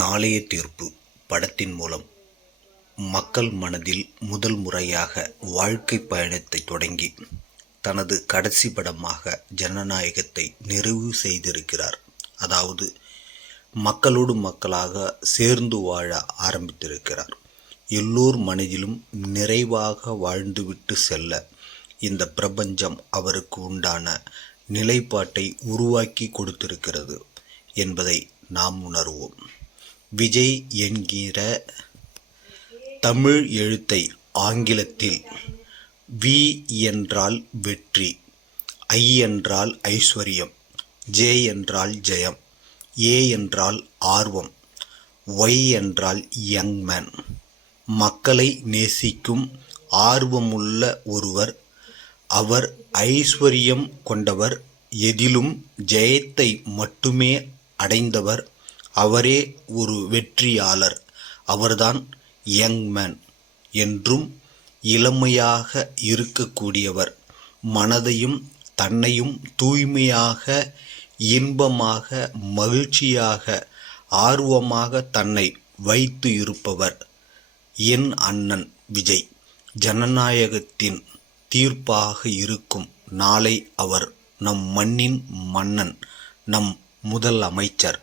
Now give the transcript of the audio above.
நாளைய தீர்ப்பு படத்தின் மூலம் மக்கள் மனதில் முதல் முறையாக வாழ்க்கை பயணத்தை தொடங்கி தனது கடைசி படமாக ஜனநாயகத்தை நிறைவு செய்திருக்கிறார். அதாவது மக்களோடு மக்களாக சேர்ந்து வாழ ஆரம்பித்திருக்கிறார். எல்லோர் மனதிலும் நிறைவாக வாழ்ந்துவிட்டு செல்ல இந்த பிரபஞ்சம் அவருக்கு உண்டான நிலைப்பாட்டை உருவாக்கி கொடுத்திருக்கிறது என்பதை நாம் உணர்வோம். விஜய் என்கிற தமிழ் எழுத்தை ஆங்கிலத்தில் வி என்றால் வெற்றி, ஐ என்றால் ஐஸ்வர்யம், ஜே என்றால் ஜெயம், ஏ என்றால் ஆர்வம், ஒய் என்றால் யங் மேன். மக்களை நேசிக்கும் ஆர்வமுள்ள ஒருவர். அவர் ஐஸ்வர்யம் கொண்டவர், எதிலும் ஜெயத்தை மட்டுமே அடைந்தவர். அவரே ஒரு வெற்றியாளர். அவர்தான் யங் மேன். என்றும் இளமையாக இருக்கக்கூடியவர். மனதையும் தன்னையும் தூய்மையாக, இன்பமாக, மகிழ்ச்சியாக, ஆர்வமாக தன்னை வைத்து இருப்பவர் என் அண்ணன் விஜய். ஜனநாயகத்தின் தீர்ப்பாக இருக்கும் நாளை அவர் நம் மண்ணின் மன்னன், நம் முதல் அமைச்சர்.